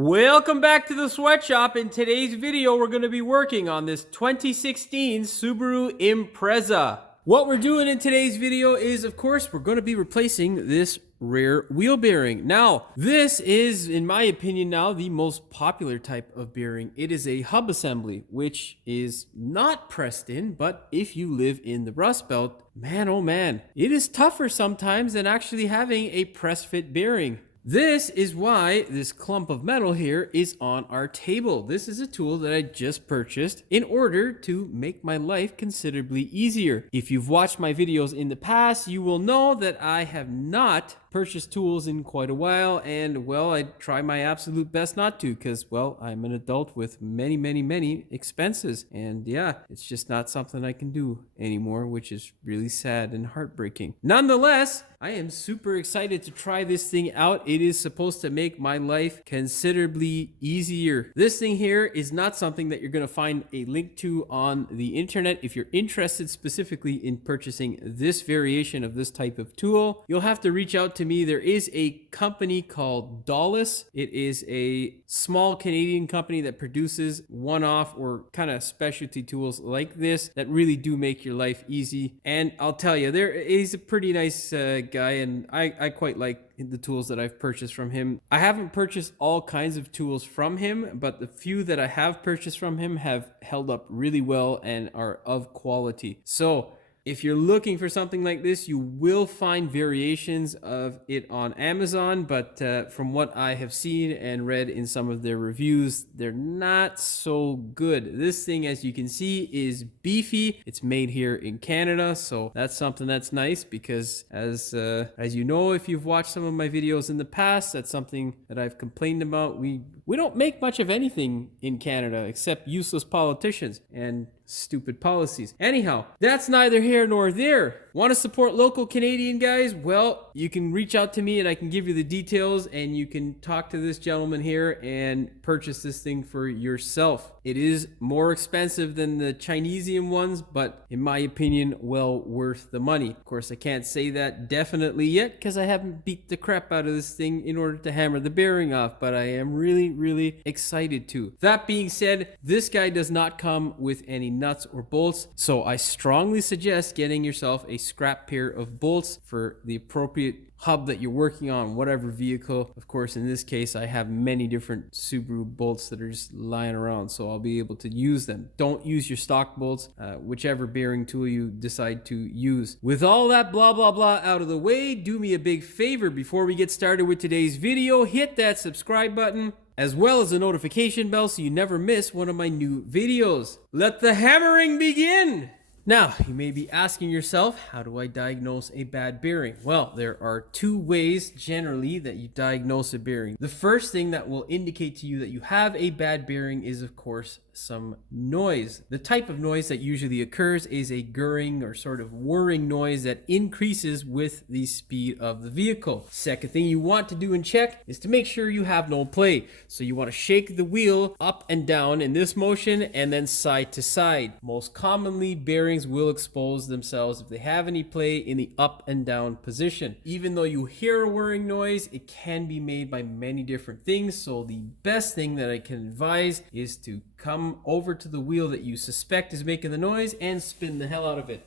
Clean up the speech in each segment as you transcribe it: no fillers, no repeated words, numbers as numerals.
Welcome back to the sweatshop. In today's video, we're going to be working on this 2016 Subaru Impreza. What we're doing in today's video is, of course, we're going to be replacing this rear wheel bearing. Now, this is, in my opinion now, the most popular type of bearing. It is a hub assembly, which is not pressed in, but if you live in the Rust Belt, man, oh man, it is tougher sometimes than actually having a press fit bearing. This is why this clump of metal here is on our table. This is a tool that I just purchased in order to make my life considerably easier. If you've watched my videos in the past, you will know that I have not purchased tools in quite a while, and well, I try my absolute best not to, because well, I'm an adult with many expenses, and yeah, it's just not something I can do anymore, which is really sad and heartbreaking. Nonetheless, I am super excited to try this thing out. It is supposed to make my life considerably easier. This thing here is not something that you're going to find a link to on the internet. If you're interested specifically in purchasing this variation of this type of tool, you'll have to reach out to me. There is a company called Dollis. It is a small Canadian company that produces one-off or kind of specialty tools like this that really do make your life easy. And I'll tell you, he's a pretty nice guy, and I quite like the tools that I've purchased from him. I haven't purchased all kinds of tools from him, but the few that I have purchased from him have held up really well and are of quality. So if you're looking for something like this, you will find variations of it on Amazon, but from what I have seen and read in some of their reviews, they're not so good. This thing, as you can see, is beefy. It's made here in Canada, so that's something that's nice because as you know, if you've watched some of my videos in the past, that's something that I've complained about. We don't make much of anything in Canada except useless politicians and stupid policies. Anyhow, that's neither here nor there. Want to support local Canadian guys? Well, you can reach out to me and I can give you the details, and you can talk to this gentleman here and purchase this thing for yourself. It is more expensive than the Chinesian ones, but in my opinion, well worth the money. Of course, I can't say that definitely yet because I haven't beat the crap out of this thing in order to hammer the bearing off, but I am really excited to. That being said, this guy does not come with any nuts or bolts, so I strongly suggest getting yourself a scrap pair of bolts for the appropriate hub that you're working on, whatever vehicle. Of course, in this case, I have many different Subaru bolts that are just lying around, so I'll be able to use them. Don't use your stock bolts, whichever bearing tool you decide to use. With all that blah blah out of the way, do me a big favor before we get started with today's video. Hit that subscribe button, as well as the notification bell so you never miss one of my new videos. Let the hammering begin! Now, you may be asking yourself, how do I diagnose a bad bearing? Well, there are two ways generally that you diagnose a bearing. The first thing that will indicate to you that you have a bad bearing is, of course, some noise. The type of noise that usually occurs is a gurring or sort of whirring noise that increases with the speed of the vehicle. Second thing you want to do and check is to make sure you have no play. So you want to shake the wheel up and down in this motion and then side to side. Most commonly, bearings will expose themselves if they have any play in the up and down position. Even though you hear a whirring noise, it can be made by many different things. So the best thing that I can advise is to come over to the wheel that you suspect is making the noise and spin the hell out of it.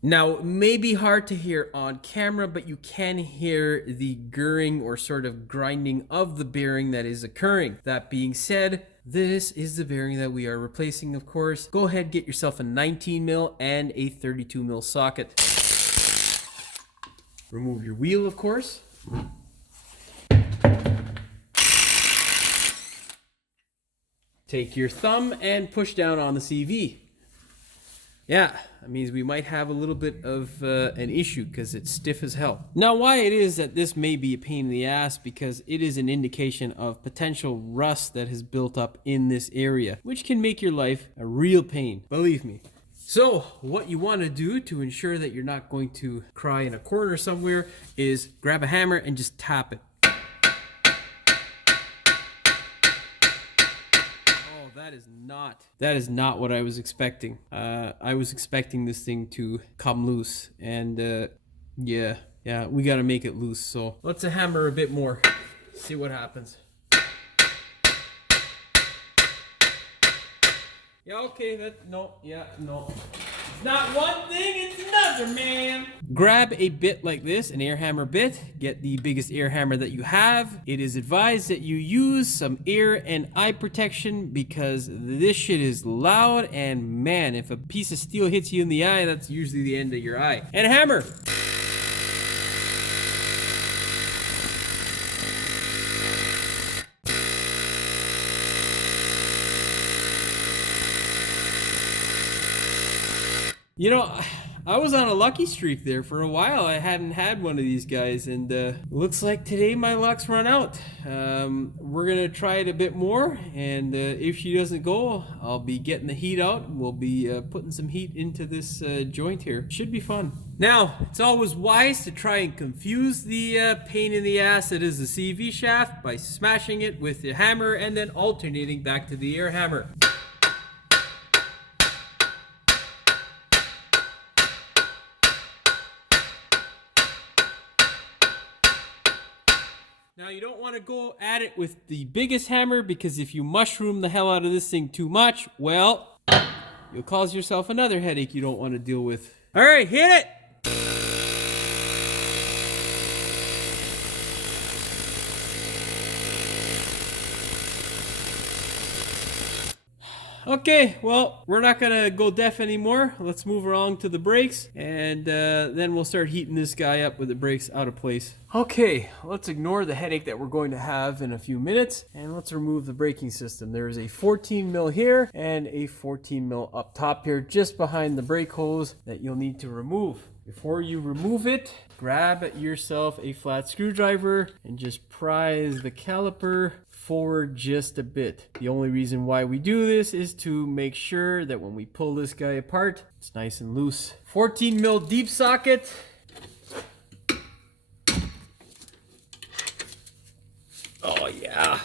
Now, it may be hard to hear on camera, but you can hear the gurring or sort of grinding of the bearing that is occurring. That being said, this is the bearing that we are replacing, of course. Go ahead, get yourself a 19 mil and a 32 mil socket. Remove your wheel, of course. Take your thumb and push down on the CV. Yeah, that means we might have a little bit of an issue because it's stiff as hell. Now, why it is that this may be a pain in the ass, because it is an indication of potential rust that has built up in this area, which can make your life a real pain, believe me. So what you want to do to ensure that you're not going to cry in a corner somewhere is grab a hammer and just tap it. Oh, That is not what I was expecting. I was expecting this thing to come loose, and yeah, we gotta make it loose. So let's hammer a bit more, see what happens. Yeah, okay, no. It's not one thing, it's another, man. Grab a bit like this, an air hammer bit. Get the biggest air hammer that you have. It is advised that you use some ear and eye protection because this shit is loud, and man, if a piece of steel hits you in the eye, that's usually the end of your eye. And hammer. You know, I was on a lucky streak there for a while. I hadn't had one of these guys, and looks like today my luck's run out. We're gonna try it a bit more, and if she doesn't go, I'll be getting the heat out. We'll be putting some heat into this joint here. Should be fun. Now, it's always wise to try and confuse the pain in the ass that is the CV shaft by smashing it with the hammer and then alternating back to the air hammer. Now you don't want to go at it with the biggest hammer, because if you mushroom the hell out of this thing too much, well, you'll cause yourself another headache you don't want to deal with. All right, hit it! Okay, well, we're not gonna go deaf anymore. Let's move along to the brakes, and then we'll start heating this guy up with the brakes out of place. Okay, let's ignore the headache that we're going to have in a few minutes, and let's remove the braking system. There's a 14 mil here and a 14 mil up top here, just behind the brake hose, that you'll need to remove. Before you remove it, grab yourself a flat screwdriver and just prise the caliper forward just a bit. The only reason why we do this is to make sure that when we pull this guy apart, it's nice and loose. 14 mil deep socket. Oh yeah.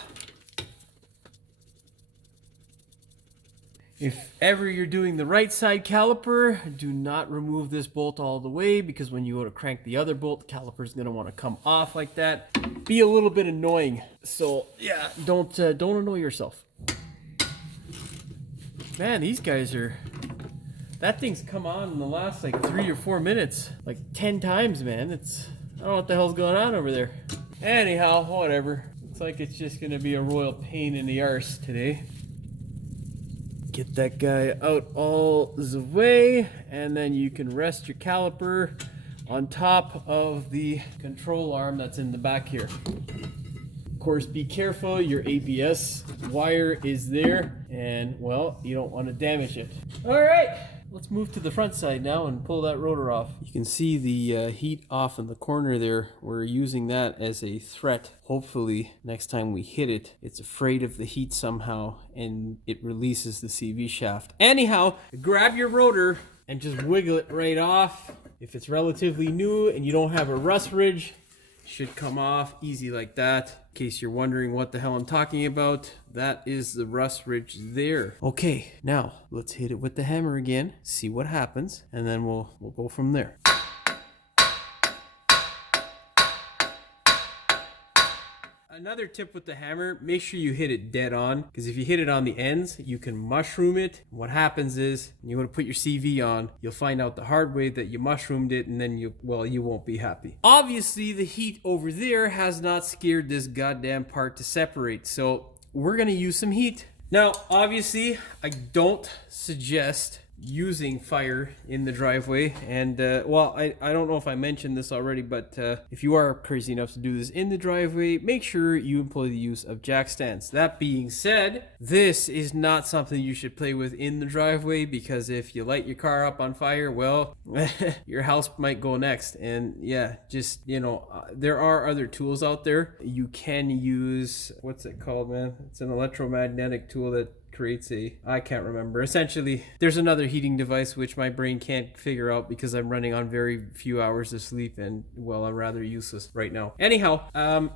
If ever you're doing the right side caliper, do not remove this bolt all the way, because when you go to crank the other bolt, the caliper is going to want to come off like that. Be a little bit annoying. So yeah, don't annoy yourself. Man, these guys are... That thing's come on in the last like 3 or 4 minutes. Like 10 times, man. It's... I don't know what the hell's going on over there. Anyhow, whatever. Looks like it's just going to be a royal pain in the arse today. Get that guy out all the way, and then you can rest your caliper on top of the control arm that's in the back here. Of course, be careful, your ABS wire is there, and well, you don't want to damage it. All right, let's move to the front side now and pull that rotor off. You can see the heat off in the corner there. We're using that as a threat. Hopefully, next time we hit it, it's afraid of the heat somehow and it releases the CV shaft. Anyhow, grab your rotor and just wiggle it right off. If it's relatively new and you don't have a rust ridge, it should come off easy like that. In case you're wondering what the hell I'm talking about, that is the rust ridge there. Okay, now let's hit it with the hammer again, see what happens, and then we'll go from there. Another tip with the hammer, make sure you hit it dead on, because if you hit it on the ends, you can mushroom it. What happens is, when you want to put your CV on, you'll find out the hard way that you mushroomed it, and then you won't be happy. Obviously, the heat over there has not scared this goddamn part to separate, so we're gonna use some heat. Now, obviously, I don't suggest using fire in the driveway, and well, I don't know if I mentioned this already, but if you are crazy enough to do this in the driveway, make sure you employ the use of jack stands. That being said, this is not something you should play with in the driveway, because if you light your car up on fire, well, your house might go next. And yeah, just, you know, there are other tools out there. You can use, what's it called, man? It's an electromagnetic tool that creates I can't remember. Essentially, there's another heating device which my brain can't figure out because I'm running on very few hours of sleep and, well, I'm rather useless right now. Anyhow,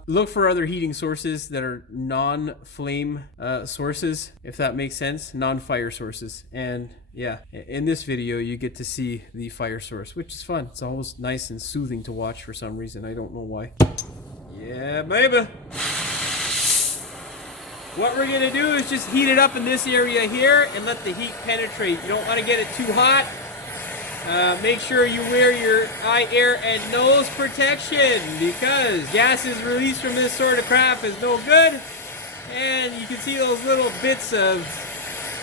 look for other heating sources that are non-flame sources, if that makes sense, non-fire sources. And yeah, in this video, you get to see the fire source, which is fun. It's always nice and soothing to watch for some reason. I don't know why. Yeah, baby. What we're gonna do is just heat it up in this area here and let the heat penetrate. You don't want to get it too hot. Make sure you wear your eye, ear, and nose protection because gases released from this sort of crap is no good. And you can see those little bits of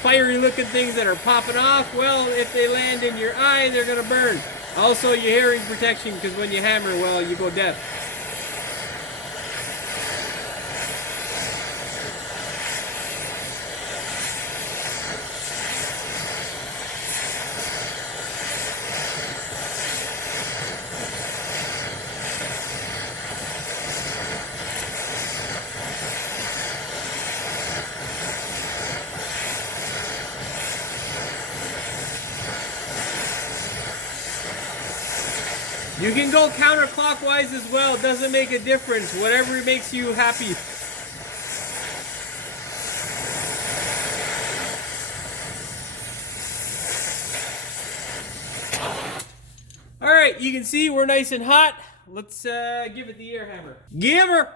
fiery looking things that are popping off. Well, if they land in your eye, they're gonna burn. Also, your hearing protection because when you hammer, well, you go deaf. You can go counterclockwise as well. It doesn't make a difference. Whatever makes you happy. All right, you can see we're nice and hot. Let's give it the air hammer. Give her!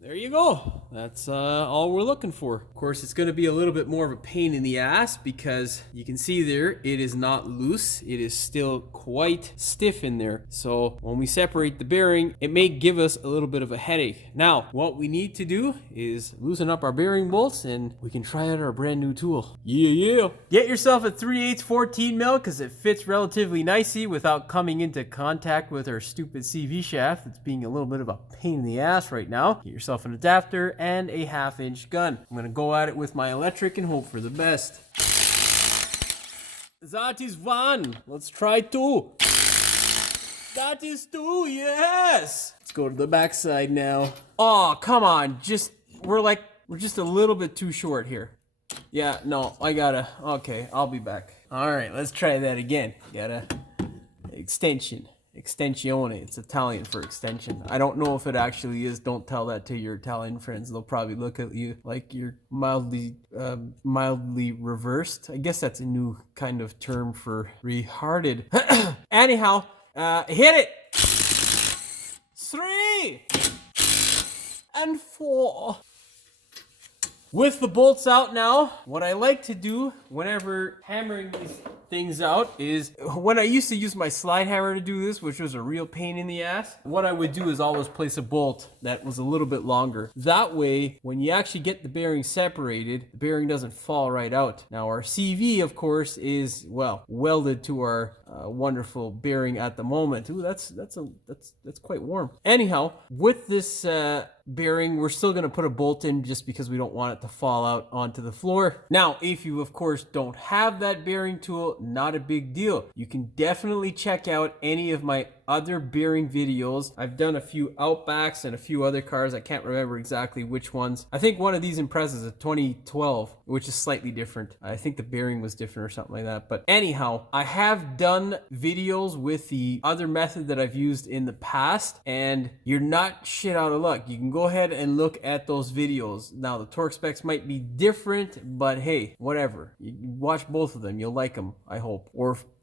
There you go. That's all we're looking for. Of course, it's going to be a little bit more of a pain in the ass because you can see there, it is not loose. It is still quite stiff in there. So when we separate the bearing, it may give us a little bit of a headache. Now, what we need to do is loosen up our bearing bolts and we can try out our brand new tool. Yeah. Get yourself a 3/8 14 mil because it fits relatively nicely without coming into contact with our stupid CV shaft. It's being a little bit of a pain in the ass right now. Get yourself an adapter and a 1/2-inch gun. I'm gonna go at it with my electric and hope for the best. That is one. Let's try two. That is two, yes. Let's go to the backside now. Oh, come on. We're just a little bit too short here. Yeah, no, okay, I'll be back. All right, let's try that again. Gotta extension. Extensione. It's Italian for extension. I don't know if it actually is. Don't tell that to your Italian friends. They'll probably look at you like you're mildly reversed. I guess that's a new kind of term for retarded. Anyhow, hit it. 3 and 4. With the bolts out now, what I like to do whenever hammering these things out is, when I used to use my slide hammer to do this, which was a real pain in the ass, what I would do is always place a bolt that was a little bit longer. That way, when you actually get the bearing separated, the bearing doesn't fall right out. Now our CV, of course, is, well, welded to our wonderful bearing at the moment. Ooh, that's quite warm. Anyhow, with this bearing, we're still going to put a bolt in just because we don't want it to fall out onto the floor. Now, if you of course don't have that bearing tool, not a big deal. You can definitely check out any of my other bearing videos. I've done a few Outbacks and a few other cars. I can't remember exactly which ones. I think one of these Imprezas is a 2012, which is slightly different. I think the bearing was different or something like that. But anyhow, I have done videos with the other method that I've used in the past, and you're not shit out of luck. You can go ahead and look at those videos. Now, the torque specs might be different, but hey, whatever. You watch both of them. You'll like them, I hope.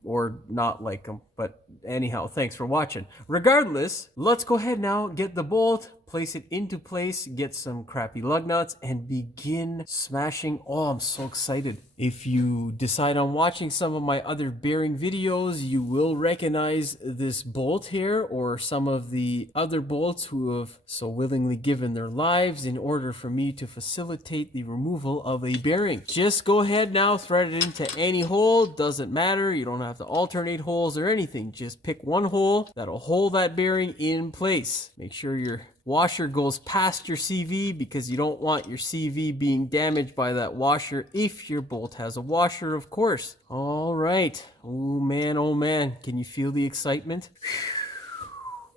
Or not like them. But anyhow, thanks for watching. Regardless, let's go ahead now, get the bolt, place it into place, get some crappy lug nuts, and begin smashing. Oh, I'm so excited. If you decide on watching some of my other bearing videos, you will recognize this bolt here, or some of the other bolts who have so willingly given their lives in order for me to facilitate the removal of a bearing. Just go ahead now, thread it into any hole, doesn't matter. You don't have to alternate holes or anything. Just pick one hole that'll hold that bearing in place. Make sure your washer goes past your CV because you don't want your CV being damaged by that washer if your bolt has a washer, of course. All right. Oh man, can you feel the excitement?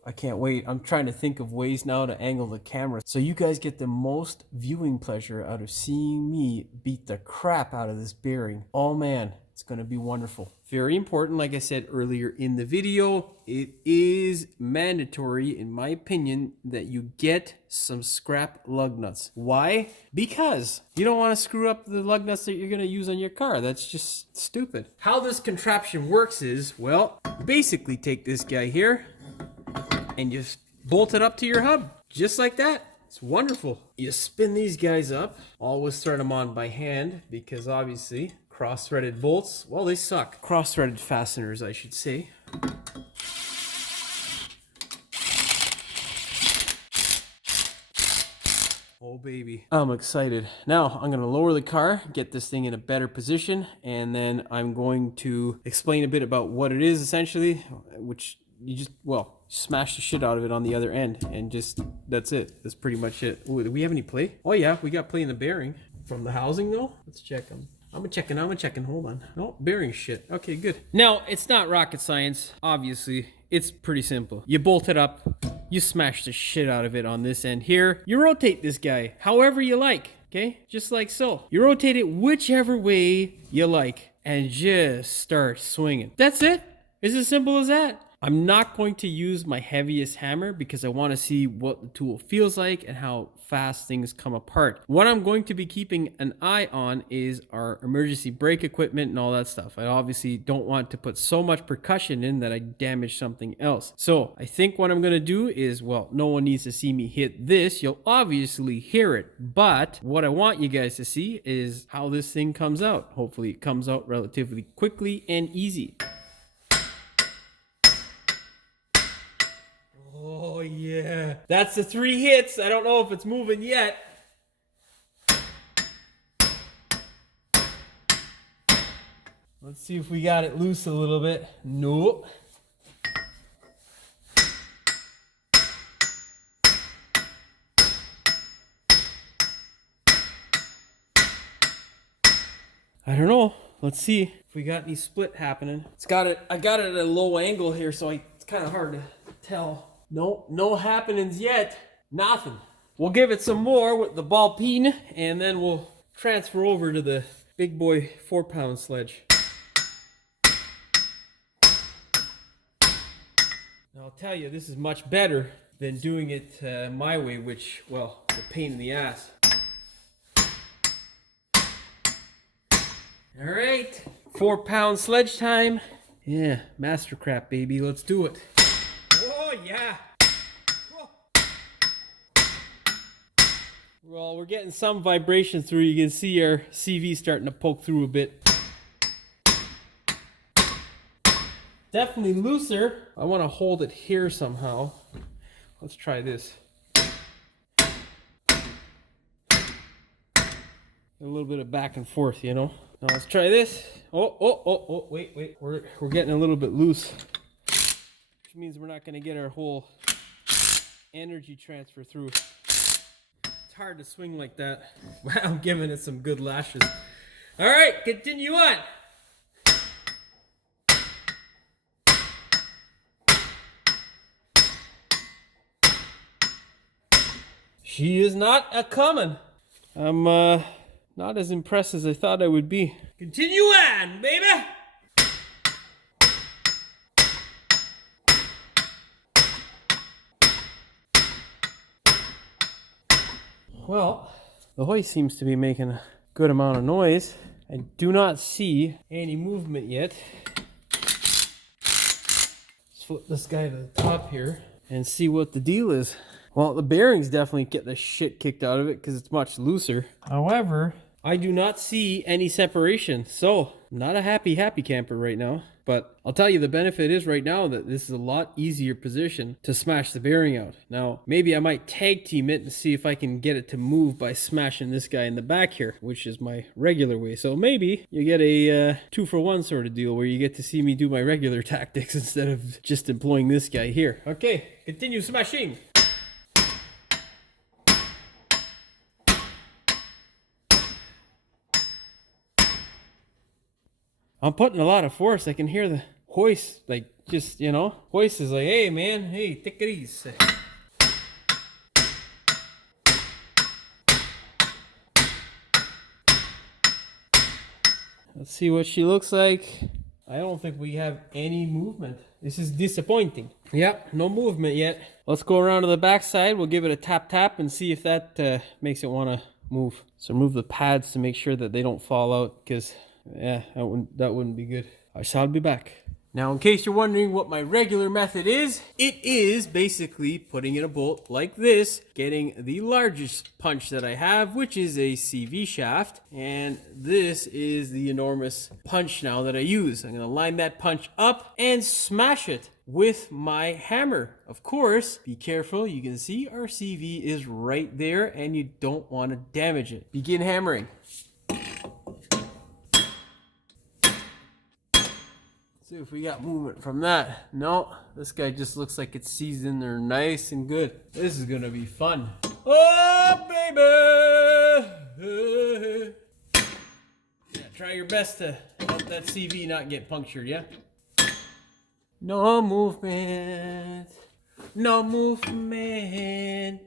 I can't wait. I'm trying to think of ways now to angle the camera so you guys get the most viewing pleasure out of seeing me beat the crap out of this bearing. Oh man, it's going to be wonderful. Very important, like I said earlier in the video, it is mandatory, in my opinion, that you get some scrap lug nuts. Why? Because you don't want to screw up the lug nuts that you're going to use on your car. That's just stupid. How this contraption works is, well, basically take this guy here and just bolt it up to your hub, just like that. It's wonderful. You spin these guys up. Always thread them on by hand because obviously cross-threaded bolts, well, they suck. Cross-threaded fasteners, I should say. Oh baby, I'm excited. Now I'm gonna lower the car, get this thing in a better position, and then I'm going to explain a bit about what it is essentially, which you just, well, smash the shit out of it on the other end, and just, that's it. That's pretty much it. Ooh, do we have any play? Oh yeah, we got play in the bearing. From the housing though? Let's check them. I'm checking, hold on. No, bearing shit. Okay, good. Now, it's not rocket science, obviously. It's pretty simple. You bolt it up, you smash the shit out of it on this end here. You rotate this guy however you like, okay? Just like so. You rotate it whichever way you like, and just start swinging. That's it. It's as simple as that. I'm not going to use my heaviest hammer because I want to see what the tool feels like and how fast things come apart. What I'm going to be keeping an eye on is our emergency brake equipment and all that stuff. I obviously don't want to put so much percussion in that I damage something else. So I think what I'm going to do is, well, no one needs to see me hit this. You'll obviously hear it. But what I want you guys to see is how this thing comes out. Hopefully it comes out relatively quickly and easy. Oh yeah, that's the 3 hits. I don't know if it's moving yet. Let's see if we got it loose a little bit. Nope. I don't know. Let's see if we got any split happening. I got it at a low angle here, so it's kind of hard to tell. No happenings yet. Nothing. We'll give it some more with the ball peen, and then we'll transfer over to the big boy 4-pound sledge. Now, I'll tell you, this is much better than doing it my way, which, well, is a pain in the ass. All right, 4-pound sledge time. Yeah, mastercraft, baby. Let's do it. Oh, yeah. Whoa. Well, we're getting some vibration through. You can see our CV starting to poke through a bit. Definitely looser. I want to hold it here somehow. Let's try this. A little bit of back and forth, you know. Now let's try this. Oh, wait. We're getting a little bit loose. Which means we're not going to get our whole energy transfer through. It's hard to swing like that. Wow, I'm giving it some good lashes. All right, continue on. She is not a coming. I'm not as impressed as I thought I would be. Continue on, baby. Well, the hoist seems to be making a good amount of noise. I do not see any movement yet. Let's flip this guy to the top here and see what the deal is. Well, the bearings definitely get the shit kicked out of it because it's much looser. However, I do not see any separation. So, not a happy camper right now. But I'll tell you, the benefit is right now that this is a lot easier position to smash the bearing out. Now, maybe I might tag team it and see if I can get it to move by smashing this guy in the back here, which is my regular way. So maybe you get a 2-for-1 sort of deal where you get to see me do my regular tactics instead of just employing this guy here. Okay, continue smashing. I'm putting a lot of force. I can hear the hoist, like, just, you know, hoist is like, hey man, hey, take it easy. Let's see what she looks like. I don't think we have any movement. This is disappointing. Yep, no movement yet. Let's go around to the back side. We'll give it a tap tap and see if that makes it want to move. So remove the pads to make sure that they don't fall out, because yeah, that wouldn't be good. I shall be back. Now, in case you're wondering what my regular method is, it is basically putting in a bolt like this, getting the largest punch that I have, which is a CV shaft, and this is the enormous punch now that I use. I'm going to line that punch up and smash it with my hammer. Of course, be careful. You can see our CV is right there, and you don't want to damage it. Begin hammering. See if we got movement from that. No, this guy just looks like it's seized in there nice and good. This is gonna be fun. Oh, baby! Yeah, try your best to help that CV not get punctured, yeah? No movement. No movement.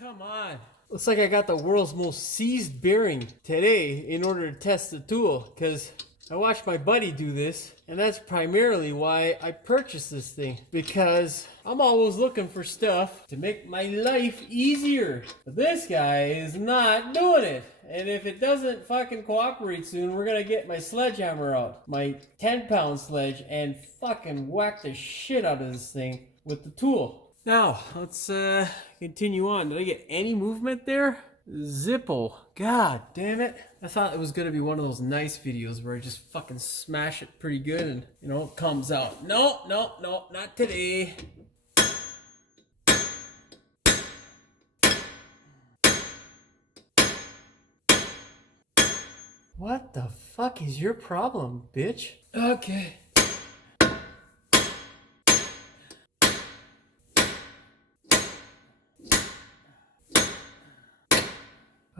Come on. Looks like I got the world's most seized bearing today in order to test the tool, because I watched my buddy do this, and that's primarily why I purchased this thing, because I'm always looking for stuff to make my life easier. But this guy is not doing it. And if it doesn't fucking cooperate soon, we're gonna get my sledgehammer out, my 10-pound sledge, and fucking whack the shit out of this thing with the tool. Now, let's continue on. Did I get any movement there? Zippo. God damn it. I thought it was going to be one of those nice videos where I just fucking smash it pretty good and, you know, it comes out. No, no, no, not today. What the fuck is your problem, bitch? Okay.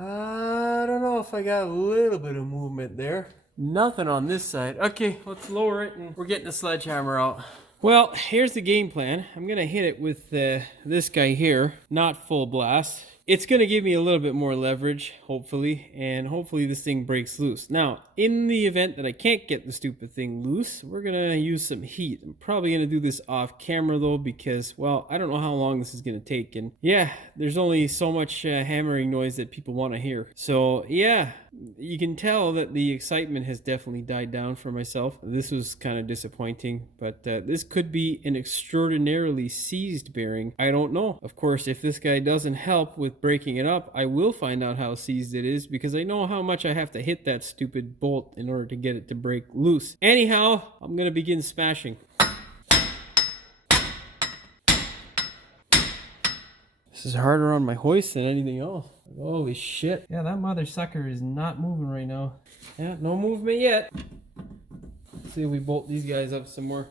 I don't know if I got a little bit of movement there. Nothing on this side. Okay, let's lower it and we're getting the sledgehammer out. Well, here's the game plan. I'm gonna hit it with this guy here, not full blast. It's going to give me a little bit more leverage, hopefully, and hopefully this thing breaks loose. Now, in the event that I can't get the stupid thing loose, we're going to use some heat. I'm probably going to do this off camera though, because, well, I don't know how long this is going to take. And yeah, there's only so much hammering noise that people want to hear. So yeah, you can tell that the excitement has definitely died down for myself. This was kind of disappointing, but this could be an extraordinarily seized bearing. I don't know. Of course, if this guy doesn't help with breaking it up, I will find out how seized it is, because I know how much I have to hit that stupid bolt in order to get it to break loose. Anyhow, I'm gonna begin smashing. This is harder on my hoist than anything else. Holy shit. Yeah, that mother sucker is not moving right now. Yeah, no movement yet. Let's see if we bolt these guys up some more.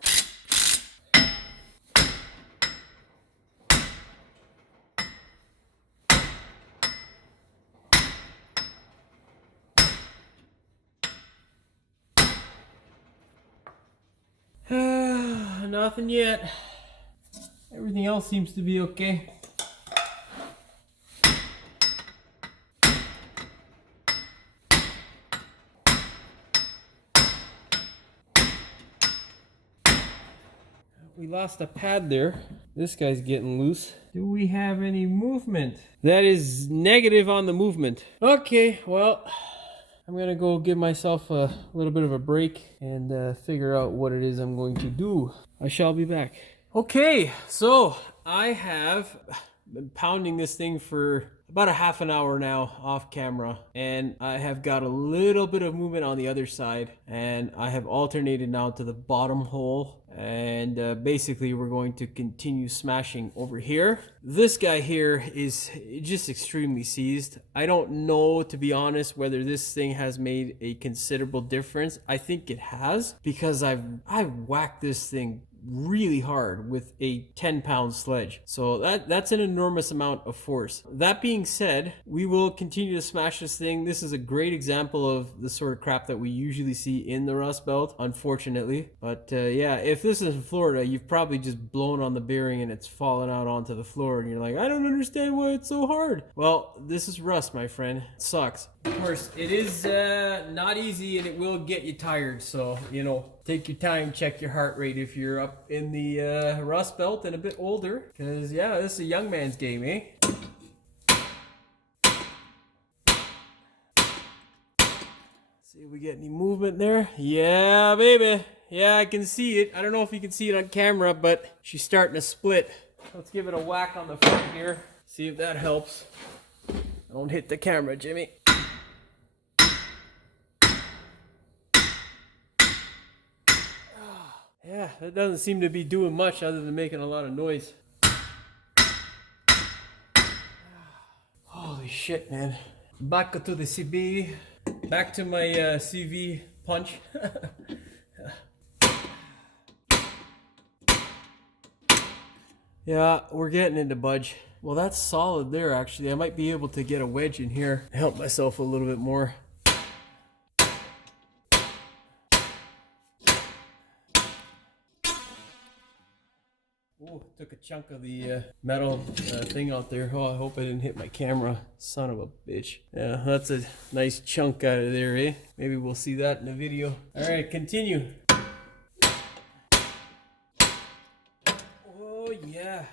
Nothing yet. Everything else seems to be okay. We lost a pad there. This guy's getting loose. Do we have any movement? That is negative on the movement. Okay, well, I'm gonna go give myself a little bit of a break and figure out what it is I'm going to do. I shall be back. Okay, so I have been pounding this thing for about a half an hour now off camera, and I have got a little bit of movement on the other side, and I have alternated now to the bottom hole, and basically we're going to continue smashing over here. This guy here is just extremely seized. I don't know, to be honest, whether this thing has made a considerable difference. I think it has, because I've whacked this thing really hard with a 10-pound sledge. So that's an enormous amount of force. That being said, we will continue to smash this thing. This is a great example of the sort of crap that we usually see in the Rust Belt, unfortunately. But yeah, if this is in Florida, you've probably just blown on the bearing and it's fallen out onto the floor and you're like, I don't understand why it's so hard. Well, this is rust, my friend. It sucks. Of course, it is not easy and it will get you tired. So, you know, take your time, check your heart rate if you're up in the Rust Belt and a bit older. Because, yeah, this is a young man's game, eh? See if we get any movement there. Yeah, baby. Yeah, I can see it. I don't know if you can see it on camera, but she's starting to split. Let's give it a whack on the front here. See if that helps. Don't hit the camera, Jimmy. Yeah, that doesn't seem to be doing much other than making a lot of noise. Holy shit, man. Back to the CB. Back to my CV punch. Yeah, we're getting into budge. Well, that's solid there, actually. I might be able to get a wedge in here to help myself a little bit more. Oh, took a chunk of the metal thing out there. Oh, I hope I didn't hit my camera. Son of a bitch. Yeah, that's a nice chunk out of there, eh? Maybe we'll see that in the video. All right, continue. Oh, yeah.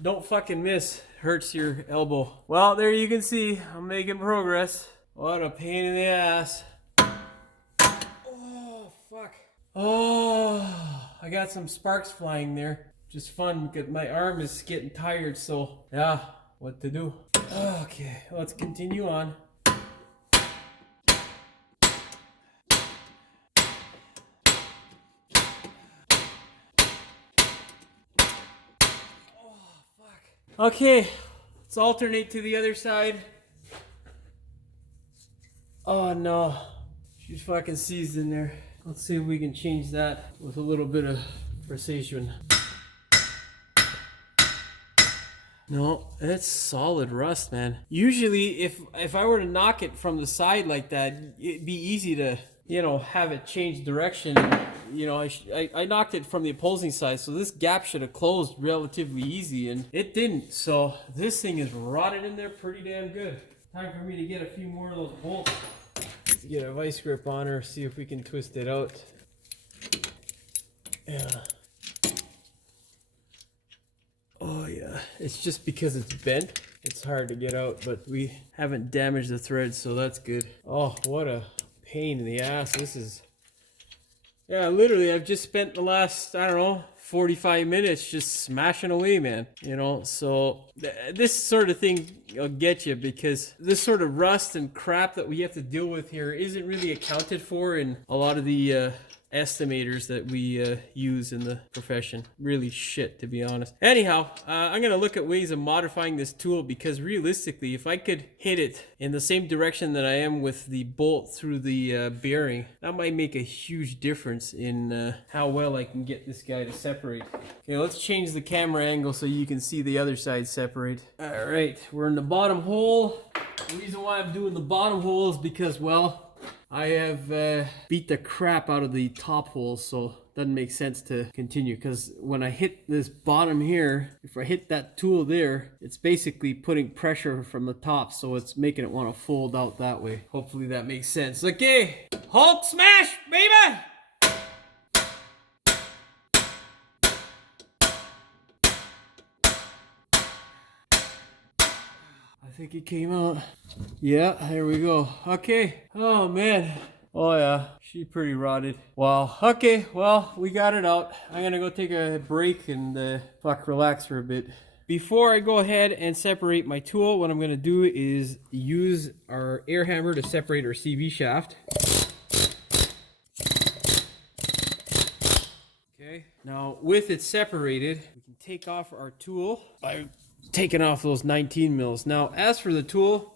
Don't fucking miss. Hurts your elbow. Well, there you can see. I'm making progress. What a pain in the ass. Oh, fuck. Oh, I got some sparks flying there. Just fun because my arm is getting tired, so yeah, what to do. Okay, let's continue on. Okay, let's alternate to the other side. Oh no, she's fucking seized in there. Let's see if we can change that with a little bit of precision. No, it's solid rust, man. Usually, if I were to knock it from the side like that, it'd be easy to, you know, have it change direction. You know, I knocked it from the opposing side, so this gap should have closed relatively easy, and it didn't. So this thing is rotted in there pretty damn good. Time for me to get a few more of those bolts. Let's get a vice grip on her, see if we can twist it out. Yeah. Oh yeah, it's just because it's bent. It's hard to get out, but we haven't damaged the thread, so that's good. Oh, what a pain in the ass. This is... Yeah, literally, I've just spent the last, I don't know, 45 minutes just smashing away, man. You know, so this sort of thing will get you because this sort of rust and crap that we have to deal with here isn't really accounted for in a lot of the estimators that we use in the profession. Really shit, to be honest. Anyhow, I'm gonna look at ways of modifying this tool because realistically, if I could hit it in the same direction that I am with the bolt through the bearing, that might make a huge difference in how well I can get this guy to separate. Okay, let's change the camera angle so you can see the other side separate. All right, we're in the bottom hole. The reason why I'm doing the bottom hole is because, well, I have beat the crap out of the top hole, so it doesn't make sense to continue because when I hit this bottom here, if I hit that tool there, it's basically putting pressure from the top, so it's making it want to fold out that way. Hopefully that makes sense. Okay, Hulk smash, baby! I think it came out. Yeah, there we go. Okay. Oh, man. Oh, yeah. She's pretty rotted. Wow. Okay, well, we got it out. I'm gonna go take a break and relax for a bit. Before I go ahead and separate my tool, what I'm gonna do is use our air hammer to separate our CV shaft. Okay. Now, with it separated, we can take off our tool by taking off those 19 mils. Now, as for the tool,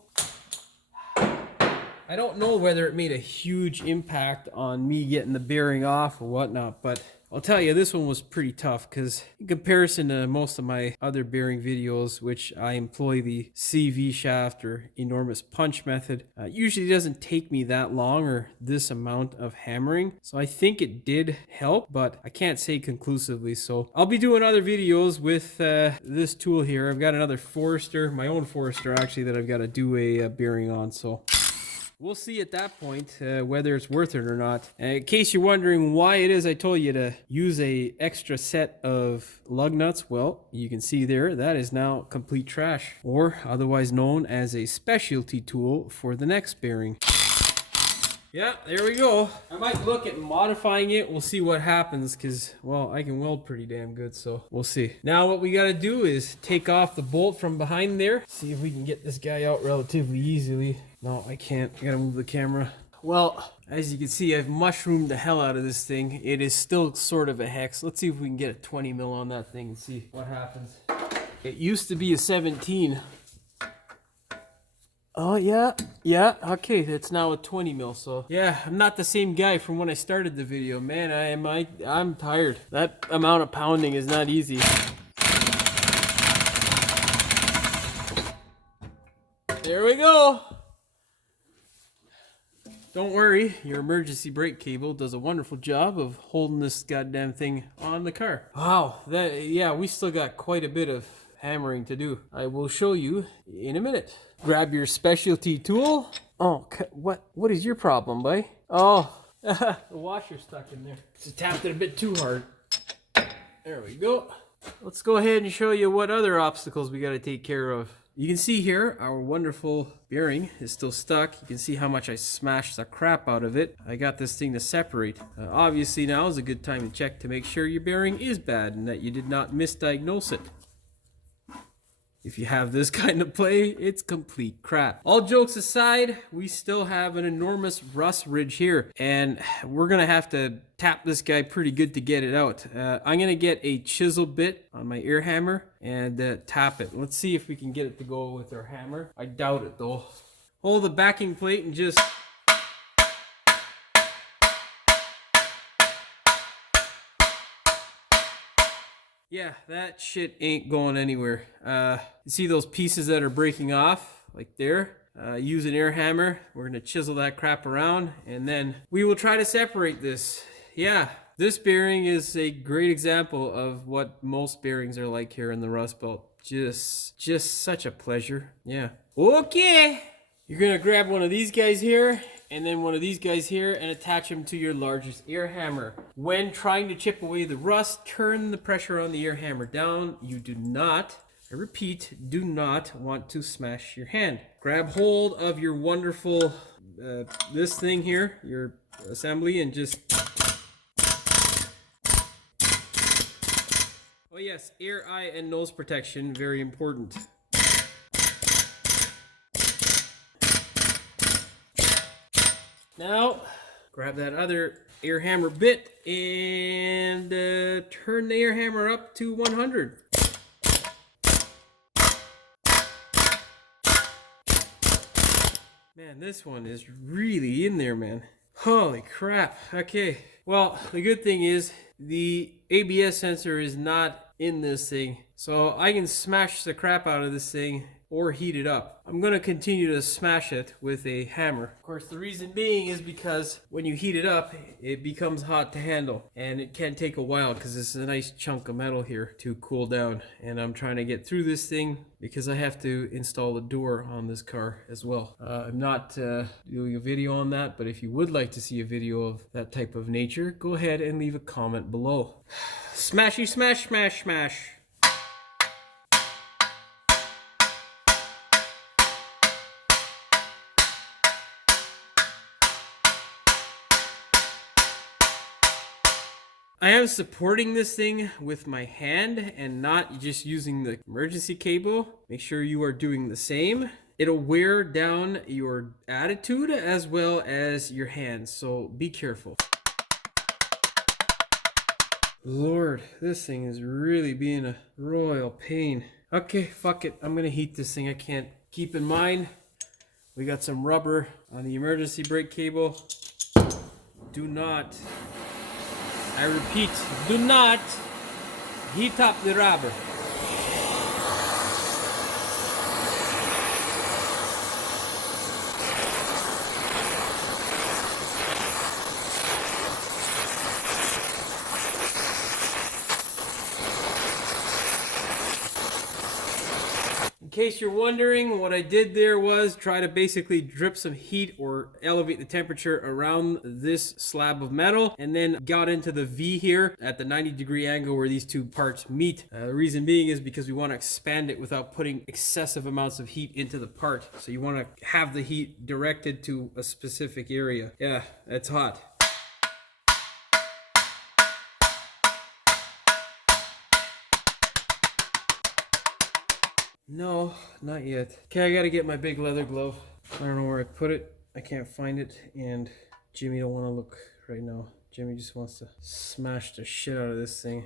I don't know whether it made a huge impact on me getting the bearing off or whatnot, but I'll tell you, this one was pretty tough because in comparison to most of my other bearing videos, which I employ the CV shaft or enormous punch method, usually doesn't take me that long or this amount of hammering. So I think it did help, but I can't say conclusively. So I'll be doing other videos with this tool here. I've got another Forester, my own Forester actually, that I've got to do a bearing on. So we'll see at that point whether it's worth it or not. In case you're wondering why it is I told you to use a extra set of lug nuts, well, you can see there, that is now complete trash, or otherwise known as a specialty tool for the next bearing. Yeah, there we go. I might look at modifying it. We'll see what happens because, well, I can weld pretty damn good, so we'll see. Now what we got to do is take off the bolt from behind there. See if we can get this guy out relatively easily. No, I can't. I got to move the camera. Well, as you can see, I've mushroomed the hell out of this thing. It is still sort of a hex. Let's see if we can get a 20 mil on that thing and see what happens. It used to be a 17. Oh, yeah, okay, it's now a 20 mil, so yeah, I'm not the same guy from when I started the video. Man, I'm tired. That amount of pounding is not easy. There we go. Don't worry, your emergency brake cable does a wonderful job of holding this goddamn thing on the car. Wow, yeah, we still got quite a bit of hammering to do. I will show you in a minute. Grab your specialty tool. Oh, what is your problem, boy? Oh, the washer's stuck in there. Just tapped it a bit too hard. There we go. Let's go ahead and show you what other obstacles we got to take care of. You can see here our wonderful bearing is still stuck. You can see how much I smashed the crap out of it. I got this thing to separate. Obviously now is a good time to check to make sure your bearing is bad and that you did not misdiagnose it. If you have this kind of play, it's complete crap. All jokes aside, we still have an enormous rust ridge here, and we're gonna have to tap this guy pretty good to get it out. I'm gonna get a chisel bit on my air hammer and tap it. Let's see if we can get it to go with our hammer. I doubt it though. Hold the backing plate and just... Yeah, that shit ain't going anywhere. You see those pieces that are breaking off, like there? Use an air hammer. We're gonna chisel that crap around, and then we will try to separate this. Yeah, this bearing is a great example of what most bearings are like here in the Rust Belt. Just such a pleasure. Yeah. Okay. You're gonna grab one of these guys here, and then one of these guys here, and attach them to your largest air hammer. When trying to chip away the rust, turn the pressure on the air hammer down. You do not, I repeat, do not want to smash your hand. Grab hold of your wonderful, this thing here, your assembly, and just... Oh yes, ear, eye, and nose protection, very important. Now, grab that other air hammer bit and turn the air hammer up to 100. Man, this one is really in there, man. Holy crap. Okay. Well, the good thing is the ABS sensor is not in this thing, so I can smash the crap out of this thing or heat it up. I'm gonna continue to smash it with a hammer. Of course, the reason being is because when you heat it up, it becomes hot to handle, and it can take a while because this is a nice chunk of metal here to cool down, and I'm trying to get through this thing because I have to install a door on this car as well. I'm not doing a video on that, but if you would like to see a video of that type of nature, go ahead and leave a comment below. Smashy smash smash smash. I am supporting this thing with my hand and not just using the emergency cable. Make sure you are doing the same. It'll wear down your attitude as well as your hands, so be careful. Lord, this thing is really being a royal pain. Okay, fuck it. I'm gonna heat this thing. I can't. Keep in mind, we got some rubber on the emergency brake cable. Do not I repeat, do not heat up the rubber. In case you're wondering, what I did there was try to basically drip some heat or elevate the temperature around this slab of metal, and then got into the V here at the 90-degree angle where these two parts meet. The reason being is because we want to expand it without putting excessive amounts of heat into the part. So you want to have the heat directed to a specific area. Yeah, it's hot. No, not yet. Okay, I gotta get my big leather glove. I don't know where I put it. I can't find it, and Jimmy don't want to look right now. Jimmy just wants to smash the shit out of this thing.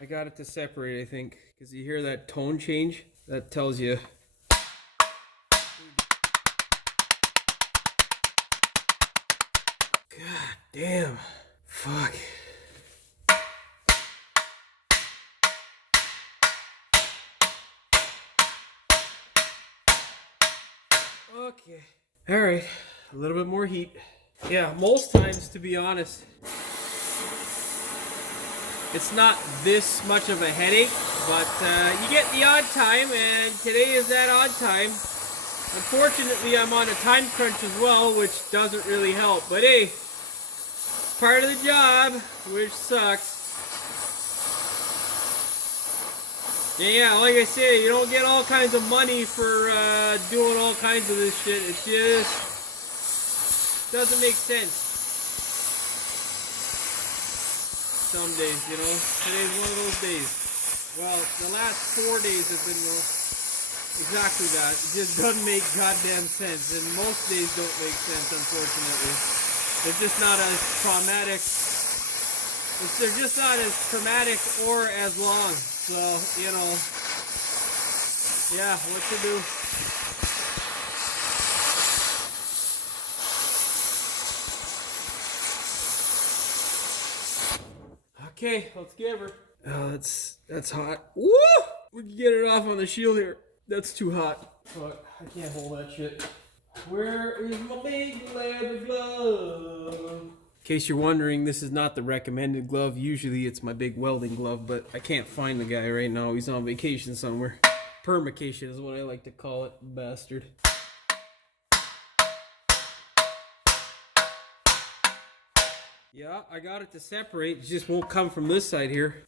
I got it to separate, I think, because you hear that tone change? That tells you. God damn. Fuck. Okay. Alright. A little bit more heat. Yeah, most times, to be honest, it's not this much of a headache, but you get the odd time, and today is that odd time. Unfortunately, I'm on a time crunch as well, which doesn't really help. But hey, part of the job, which sucks. Yeah, like I say, you don't get all kinds of money for doing all kinds of this shit. It just doesn't make sense. Some days, you know. Today's one of those days. Well, the last 4 days have been exactly that. It just doesn't make goddamn sense. And most days don't make sense, unfortunately. They're just not as traumatic. They're just not as traumatic or as long. So, you know, yeah, what to do? Okay, let's give her. Oh, that's hot. Woo! We can get it off on the shield here. That's too hot. Fuck, I can't hold that shit. Where is my big leather glove? In case you're wondering, this is not the recommended glove. Usually it's my big welding glove, but I can't find the guy right now. He's on vacation somewhere. Permacation is what I like to call it, bastard. Yeah, I got it to separate. It just won't come from this side here.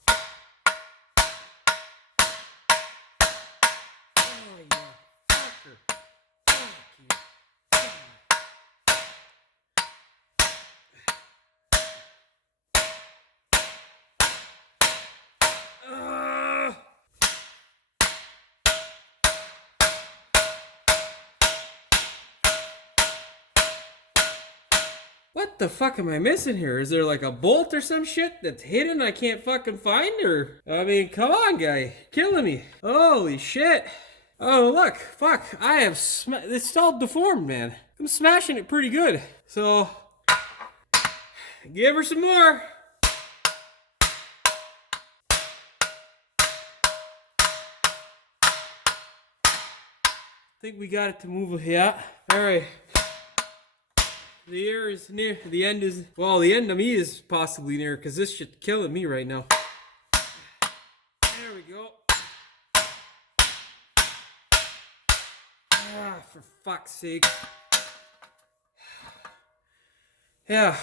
What the fuck am I missing here? Is there like a bolt or some shit that's hidden I can't fucking find? Or, I mean, come on, guy. Killing me. Holy shit. Oh, look. Fuck. I have it's all deformed, man. I'm smashing it pretty good. So, give her some more. I think we got it to move. Yeah. All right. The air is near. The end is, well, the end of me is possibly near because this shit's killing me right now. There we go. Ah, for fuck's sake. Yeah.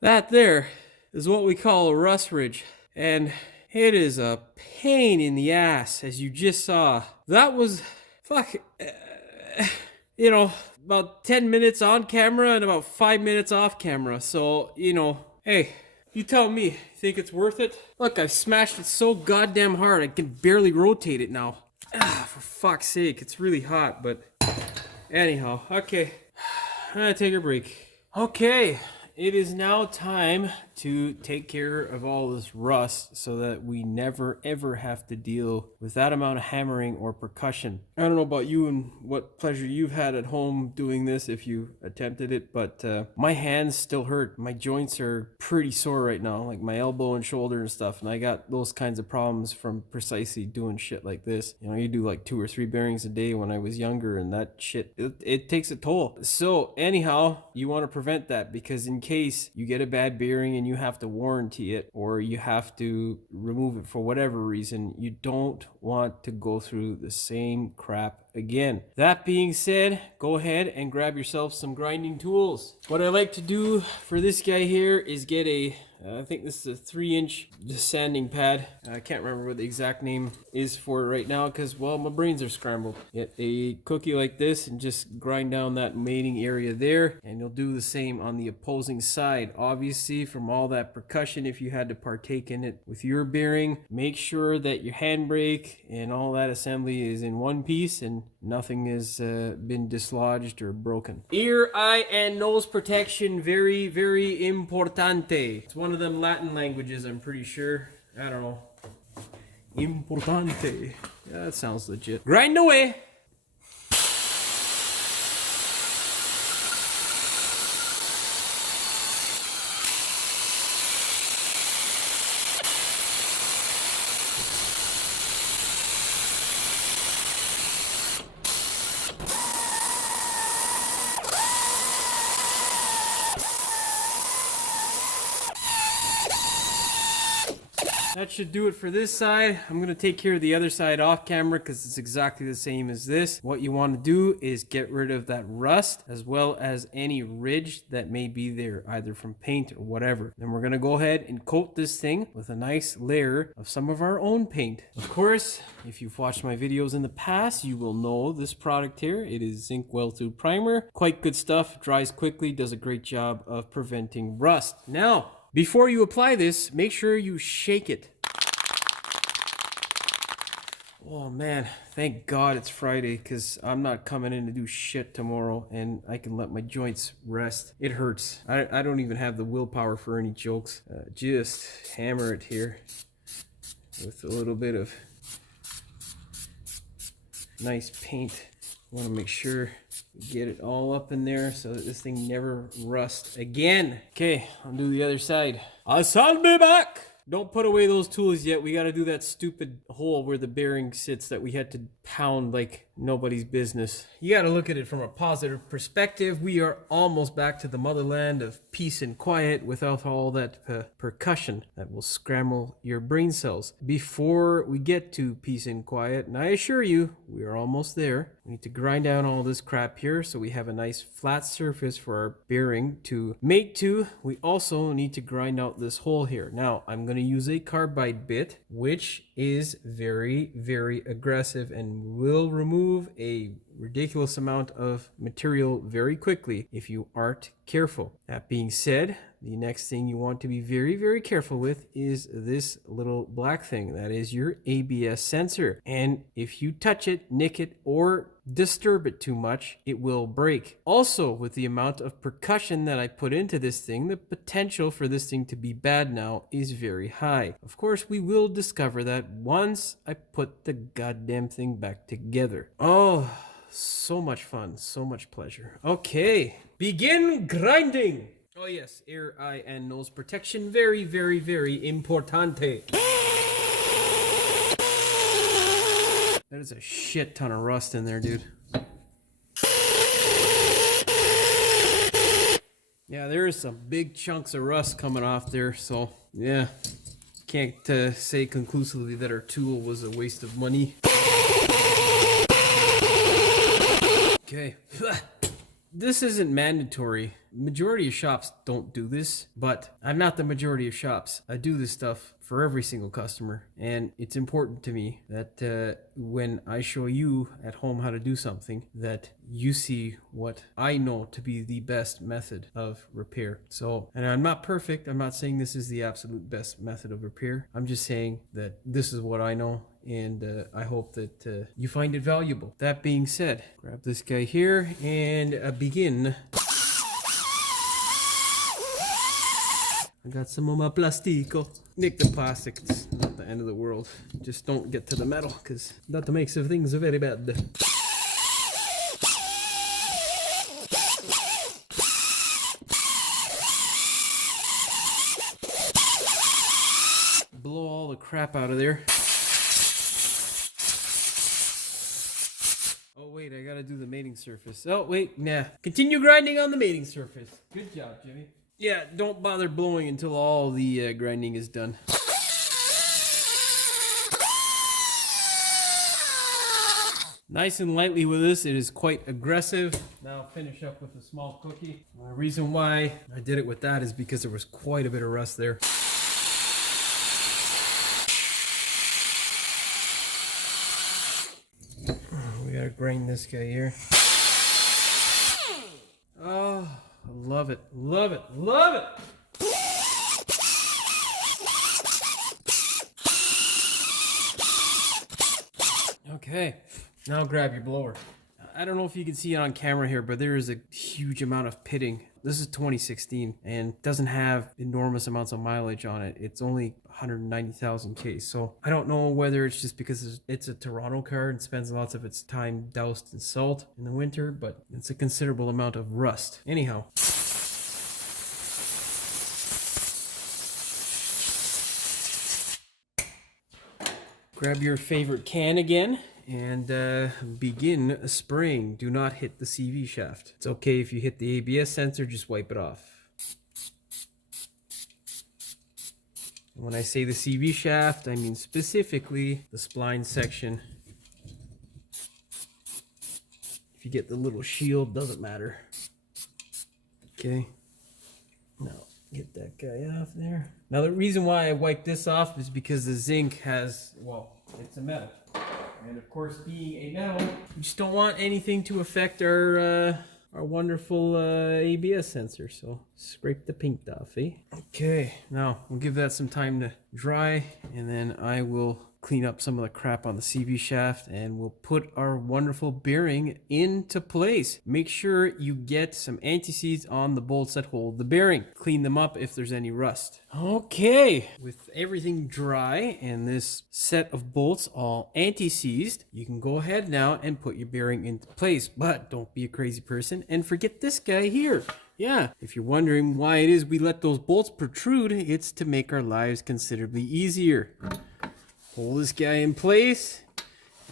That there is what we call a rust ridge. And it is a pain in the ass, as you just saw. That was, fuck, you know, about 10 minutes on camera and about 5 minutes off camera. So, you know, hey, you tell me, think it's worth it? Look, I've smashed it so goddamn hard, I can barely rotate it now. Ah, for fuck's sake, it's really hot, but anyhow, okay. I'm gonna take a break. Okay, it is now time to take care of all this rust so that we never ever have to deal with that amount of hammering or percussion. I don't know about you and what pleasure you've had at home doing this if you attempted it, but my hands still hurt. My joints are pretty sore right now, like my elbow and shoulder and stuff, and I got those kinds of problems from precisely doing shit like this. You know, you do like 2 or 3 bearings a day when I was younger, and that shit, it takes a toll. So anyhow, you want to prevent that, because in case you get a bad bearing and you have to warranty it, or you have to remove it for whatever reason, you don't want to go through the same crap again. That being said, go ahead and grab yourself some grinding tools. What I like to do for this guy here is get a I think this is a 3-inch sanding pad. I can't remember what the exact name is for it right now because, well, my brains are scrambled. Get a cookie like this and just grind down that mating area there, and you'll do the same on the opposing side. Obviously, from all that percussion, if you had to partake in it with your bearing, make sure that your handbrake and all that assembly is in one piece and nothing has been dislodged or broken. Ear, eye, and nose protection, very, very importante. It's one of them Latin languages, I'm pretty sure. I don't know. Importante. Yeah, that sounds legit. Grind away! That should do it for this side. I'm going to take care of the other side off camera because it's exactly the same as this. What you want to do is get rid of that rust as well as any ridge that may be there, either from paint or whatever. Then we're going to go ahead and coat this thing with a nice layer of some of our own paint. Of course, if you've watched my videos in the past, you will know this product here. It is Zinc Weld-Through Primer. Quite good stuff. Dries quickly. Does a great job of preventing rust. Now, before you apply this, make sure you shake it. Oh man, thank God it's Friday because I'm not coming in to do shit tomorrow and I can let my joints rest. It hurts. I don't even have the willpower for any jokes. Just hammer it here with a little bit of nice paint. Want to make sure we get it all up in there so that this thing never rusts again. Okay, I'll do the other side. I'll be back! Don't put away those tools yet. We got to do that stupid hole where the bearing sits that we had to pound like nobody's business. You got to look at it from a positive perspective. We are almost back to the motherland of peace and quiet without all that percussion that will scramble your brain cells. Before we get to peace and quiet, and I assure you, we are almost there. We need to grind down all this crap here so we have a nice flat surface for our bearing to mate to. We also need to grind out this hole here. Now, I'm going to use a carbide bit, which is very, very aggressive and will remove a ridiculous amount of material very quickly if you aren't careful. That being said, the next thing you want to be very, very careful with is this little black thing. That is your ABS sensor. And if you touch it, nick it, or disturb it too much, it will break. Also, with the amount of percussion that I put into this thing, the potential for this thing to be bad now is very high. Of course, we will discover that once I put the goddamn thing back together. Oh, so much fun, so much pleasure. Okay, begin grinding. Oh yes, ear, eye, and nose protection. Very, very, very importante. That is a shit ton of rust in there, dude. Yeah, there is some big chunks of rust coming off there, so yeah. Can't say conclusively that our tool was a waste of money. Okay. This isn't mandatory. Majority of shops don't do this, but I'm not the majority of shops. I do this stuff for every single customer, and it's important to me that when I show you at home how to do something, that you see what I know to be the best method of repair. So, and I'm not perfect. I'm not saying this is the absolute best method of repair. I'm just saying that this is what I know, and I hope that you find it valuable. That being said, grab this guy here and begin. I got some of my plastico. Nick the plastic, it's not the end of the world. Just don't get to the metal, because that makes things very bad. Blow all the crap out of there. Oh wait, I gotta do the mating surface. Oh wait, nah. Continue grinding on the mating surface. Good job, Jimmy. Yeah, don't bother blowing until all the grinding is done. Nice and lightly with this, it is quite aggressive. Now I'll finish up with a small cookie. The reason why I did it with that is because there was quite a bit of rust there. We gotta grind this guy here. Oh, I love it, love it, love it! Okay, now grab your blower. I don't know if you can see it on camera here, but there is a huge amount of pitting. This is 2016 and doesn't have enormous amounts of mileage on it. It's only 190,000 Ks. So I don't know whether it's just because it's a Toronto car and spends lots of its time doused in salt in the winter, but it's a considerable amount of rust. Anyhow. Grab your favorite can again and begin spraying. Do not hit the CV shaft. It's okay if you hit the ABS sensor, just wipe it off. And when I say the CV shaft, I mean specifically the spline section. If you get the little shield, doesn't matter. Okay, now get that guy off there. Now the reason why I wipe this off is because the zinc has, well, it's a metal. And of course, being a metal, we just don't want anything to affect our wonderful ABS sensor. So scrape the paint off, eh? Okay, now we'll give that some time to dry, and then I will clean up some of the crap on the CV shaft, and we'll put our wonderful bearing into place. Make sure you get some anti-seize on the bolts that hold the bearing. Clean them up if there's any rust. Okay, with everything dry and this set of bolts all anti-seized, you can go ahead now and put your bearing into place. But don't be a crazy person and forget this guy here. Yeah, if you're wondering why it is we let those bolts protrude, it's to make our lives considerably easier. Hold this guy in place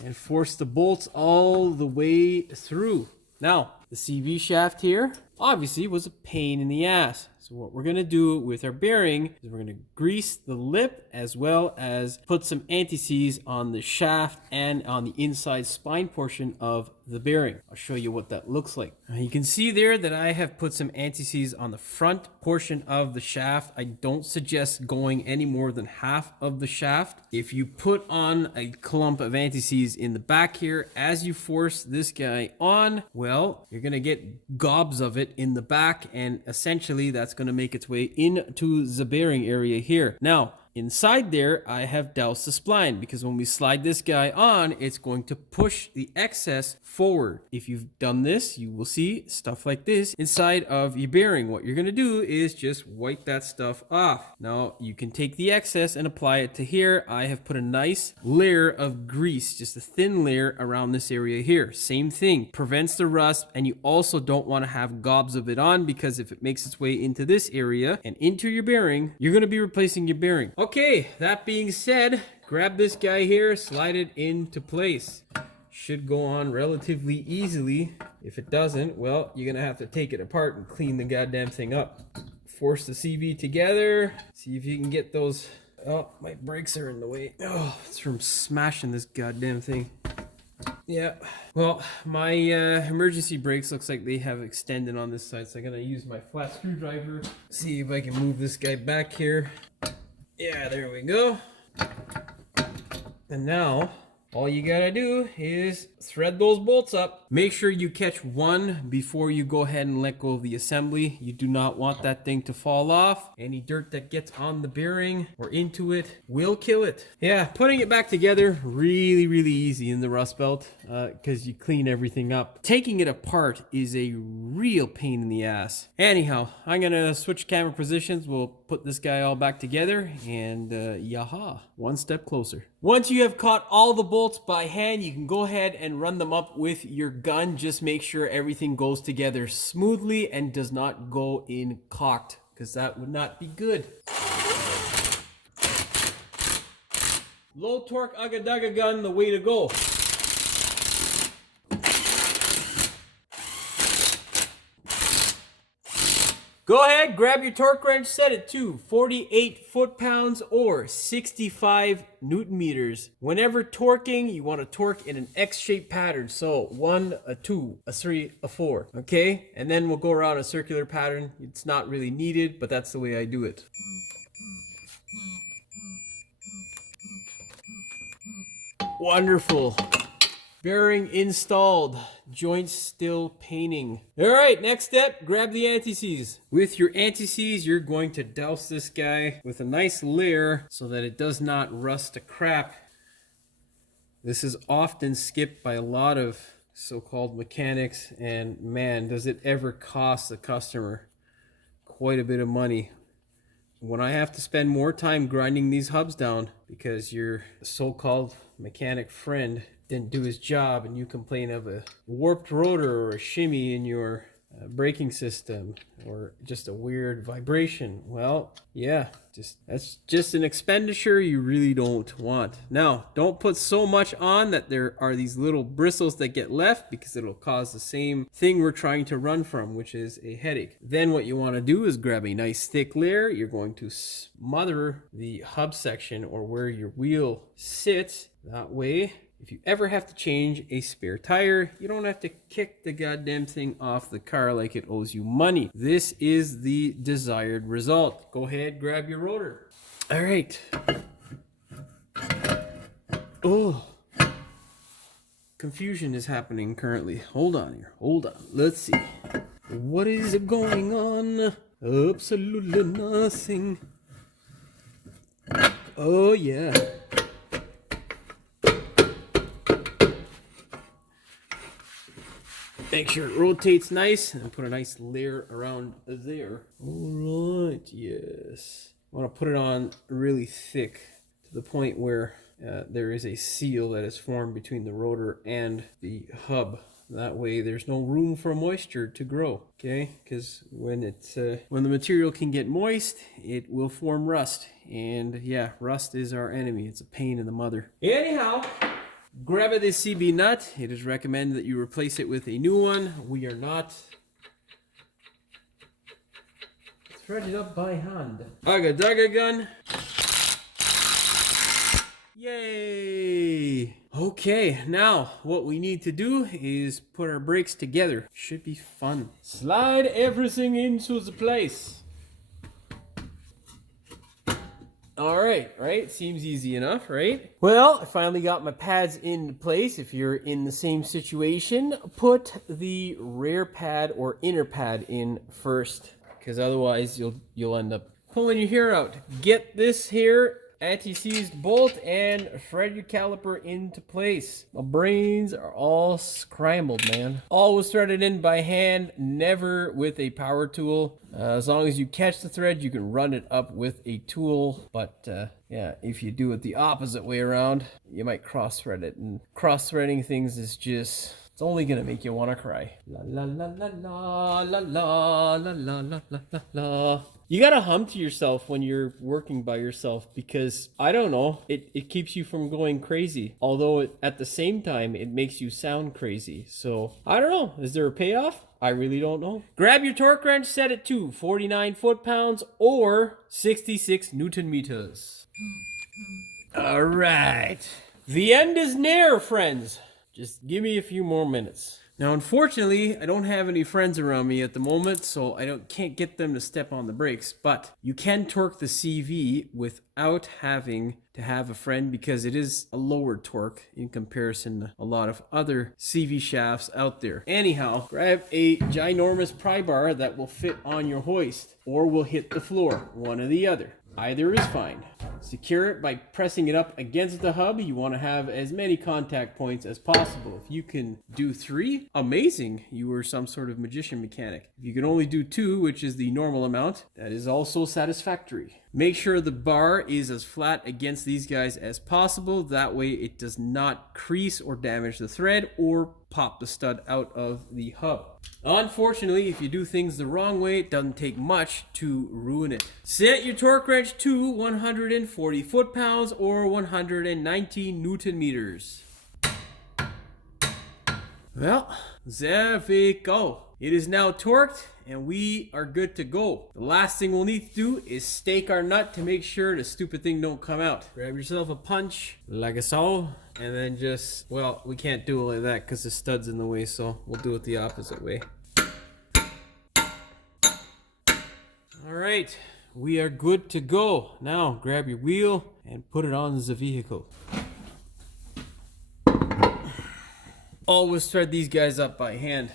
and force the bolts all the way through. Now, the CV shaft here obviously was a pain in the ass. So what we're gonna do with our bearing is we're gonna grease the lip as well as put some anti-seize on the shaft and on the inside spine portion of the bearing. I'll show you what that looks like. Now you can see there that I have put some anti-seize on the front portion of the shaft. I don't suggest going any more than half of the shaft. If you put on a clump of anti-seize in the back here, as you force this guy on, well, you're gonna get gobs of it in the back, and essentially that's going to make its way into the bearing area here. Now, inside there, I have doused the spline because when we slide this guy on, it's going to push the excess forward. If you've done this, you will see stuff like this inside of your bearing. What you're going to do is just wipe that stuff off. Now, you can take the excess and apply it to here. I have put a nice layer of grease, just a thin layer around this area here. Same thing, prevents the rust, and you also don't want to have gobs of it on because if it makes its way into this area and into your bearing, you're going to be replacing your bearing. Okay, that being said, grab this guy here, slide it into place. Should go on relatively easily. If it doesn't, well, you're gonna have to take it apart and clean the goddamn thing up. Force the CV together. See if you can get those. Oh, my brakes are in the way. Oh, it's from smashing this goddamn thing. Yeah, well, my emergency brakes looks like they have extended on this side, so I'm gonna use my flat screwdriver. See if I can move this guy back here. Yeah, there we go. And now All you gotta do is thread those bolts up. Make sure you catch one before you go ahead and let go of the assembly. You do not want that thing to fall off. Any dirt that gets on the bearing or into it will kill it. Yeah, putting it back together, really, really easy in the rust belt because you clean everything up. Taking it apart is a real pain in the ass. Anyhow, I'm gonna switch camera positions. We'll put this guy all back together and yaha, one step closer. Once you have caught all the bolts by hand, you can go ahead and run them up with your gun. Just make sure everything goes together smoothly and does not go in cocked, because that would not be good. Low torque Agadaga gun, the way to go. Go ahead, grab your torque wrench, set it to 48 foot-pounds or 65 newton meters. Whenever torquing, you want to torque in an X-shaped pattern. So 1, a 2, a 3, a 4. Okay? And then we'll go around a circular pattern. It's not really needed, but that's the way I do it. Wonderful. Bearing installed. Joints still painting. All right, next step, grab the anti-seize. With your anti-seize, you're going to douse this guy with a nice layer so that it does not rust to crap. This is often skipped by a lot of so-called mechanics, and man, does it ever cost the customer quite a bit of money. When I have to spend more time grinding these hubs down because your so-called mechanic friend didn't do his job and you complain of a warped rotor or a shimmy in your braking system or just a weird vibration, well, yeah, that's just an expenditure you really don't want. Now, don't put so much on that there are these little bristles that get left, because it'll cause the same thing we're trying to run from, which is a headache. Then what you want to do is grab a nice thick layer. You're going to smother the hub section or where your wheel sits. That way, if you ever have to change a spare tire, you don't have to kick the goddamn thing off the car like it owes you money. This is the desired result. Go ahead, grab your rotor. All right. Oh, confusion is happening currently. Hold on here. Hold on. Let's see. What is going on? Absolutely nothing. Oh, yeah. Make sure it rotates nice and put a nice layer around there. All right, yes. I want to put it on really thick to the point where there is a seal that is formed between the rotor and the hub. That way there's no room for moisture to grow, okay? Because when the material can get moist, it will form rust. And yeah, rust is our enemy. It's a pain in the mother. Anyhow, grab this CB nut. It is recommended that you replace it with a new one. We are not. Thread it up by hand. Agadaga gun. Yay! Okay, now what we need to do is put our brakes together. Should be fun. Slide everything into the place. All right, right? Seems easy enough, right? Well, I finally got my pads in place. If you're in the same situation, put the rear pad or inner pad in first, because otherwise you'll end up pulling your hair out. Get this here anti-seized bolt and thread your caliper into place. My brains are all scrambled, man. Always threaded in by hand, never with a power tool. As long as you catch the thread, you can run it up with a tool. But yeah, if you do it the opposite way around, you might cross-thread it. And cross-threading things is just, it's only gonna make you wanna cry. La la la la la la la la la la la la. You gotta hum to yourself when you're working by yourself, because I don't know, it keeps you from going crazy. Although at the same time, it makes you sound crazy. So I don't know, is there a payoff? I really don't know. Grab your torque wrench, set it to 49 foot-pounds or 66 newton meters. All right, the end is near, friends. Just give me a few more minutes. Now, unfortunately, I don't have any friends around me at the moment, so can't get them to step on the brakes, but you can torque the CV without having to have a friend because it is a lower torque in comparison to a lot of other CV shafts out there. Anyhow, grab a ginormous pry bar that will fit on your hoist or will hit the floor, one or the other. Either is fine. Secure it by pressing it up against the hub. You want to have as many contact points as possible. If you can do 3, amazing. You are some sort of magician mechanic. If you can only do 2, which is the normal amount, that is also satisfactory. Make sure the bar is as flat against these guys as possible. That way it does not crease or damage the thread or pop the stud out of the hub. Unfortunately, if you do things the wrong way, it doesn't take much to ruin it. Set your torque wrench to 140 foot-pounds or 190 Newton meters. Well, there we go. It is now torqued and we are good to go. The last thing we'll need to do is stake our nut to make sure the stupid thing don't come out. Grab yourself a punch like so, and then just, well, we can't do it like that because the stud's in the way, so we'll do it the opposite way. All right, we are good to go. Now grab your wheel and put it on the vehicle. Always thread these guys up by hand.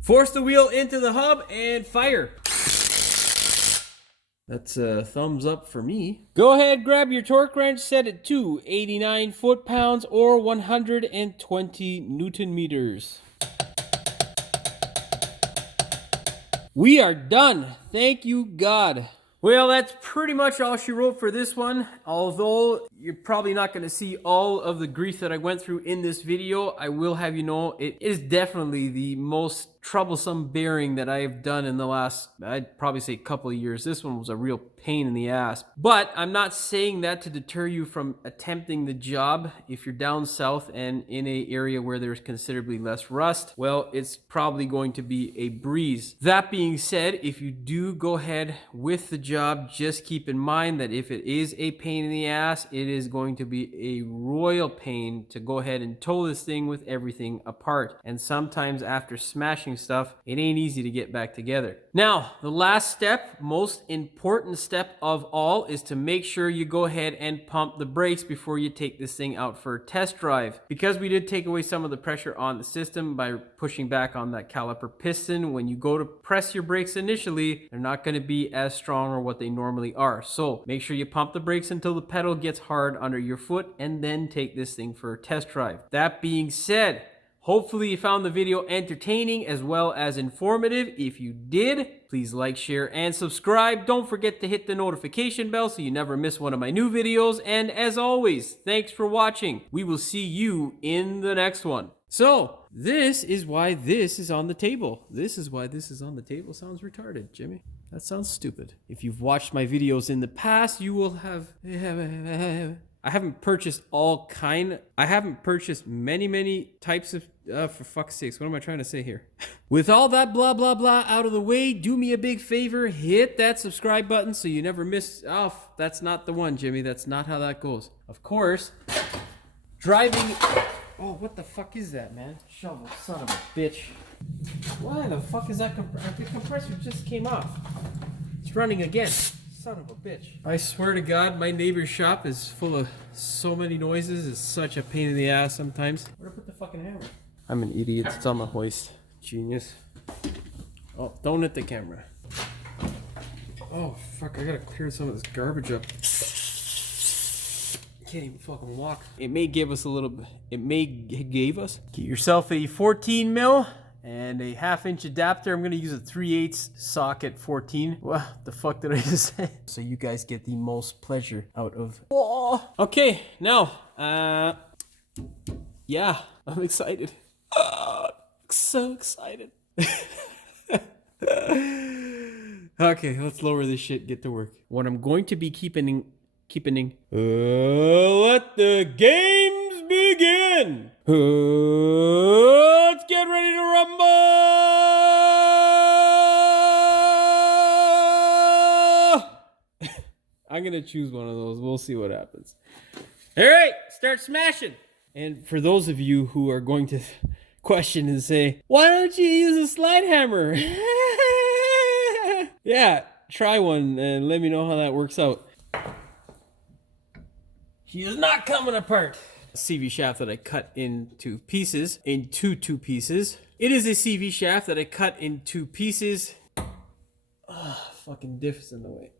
Force the wheel into the hub and fire. That's a thumbs up for me. Go ahead, grab your torque wrench, set it to 89 foot-pounds or 120 Newton meters. We are done. Thank you, God. Well, that's pretty much all she wrote for this one. Although you're probably not going to see all of the grief that I went through in this video, I will have you know it is definitely the most troublesome bearing that I have done in the last, I'd probably say, couple of years. This one was a real pain in the ass. But I'm not saying that to deter you from attempting the job. If you're down south and in an area where there's considerably less rust, well, it's probably going to be a breeze. That being said, if you do go ahead with the job, just keep in mind that if it is a pain in the ass, it is going to be a royal pain to go ahead and tow this thing with everything apart. And sometimes after smashing stuff, it ain't easy to get back together. Now, the last step, most important step of all, is to make sure you go ahead and pump the brakes before you take this thing out for a test drive. Because we did take away some of the pressure on the system by pushing back on that caliper piston, when you go to press your brakes initially, they're not going to be as strong or what they normally are. So make sure you pump the brakes until the pedal gets hard under your foot and then take this thing for a test drive. That being said, hopefully you found the video entertaining as well as informative. If you did, please like, share, and subscribe. Don't forget to hit the notification bell so you never miss one of my new videos. And as always, thanks for watching. We will see you in the next one. So, this is why this is on the table. This is why this is on the table sounds retarded, Jimmy. That sounds stupid. If you've watched my videos in the past, you will have... I haven't purchased many types of, for fuck's sakes, what am I trying to say here? With all that blah, blah, blah out of the way, do me a big favor, hit that subscribe button so you never miss, oh, that's not the one, Jimmy, that's not how that goes. Of course, driving, oh, what the fuck is that, man? Shovel, son of a bitch. Why the fuck is that, the compressor just came off. It's running again. Son of a bitch. I swear to God, my neighbor's shop is full of so many noises. It's such a pain in the ass sometimes. Where'd I put the fucking hammer? I'm an idiot. It's on my hoist. Genius. Oh, don't hit the camera. Oh, fuck. I gotta clear some of this garbage up. Can't even fucking walk. It may give us a little bit. Get yourself a 14 mil. And a 1/2 inch adapter. I'm going to use a 3/8 socket 14. What the fuck did I just say? So you guys get the most pleasure out of... Oh. Okay, now, yeah, I'm excited. So excited. Okay, let's lower this shit, get to work. What I'm going to be keeping... let the games begin! Let's get ready to rumble! I'm I'm gonna choose one of those. We'll see what happens. All right, start smashing. And for those of you who are going to question and say, why don't you use a slide hammer? Yeah, try one and let me know how that works out. She is not coming apart. CV shaft that I cut into pieces, into two pieces. It is a CV shaft that I cut in two pieces. Fucking diff's in the way.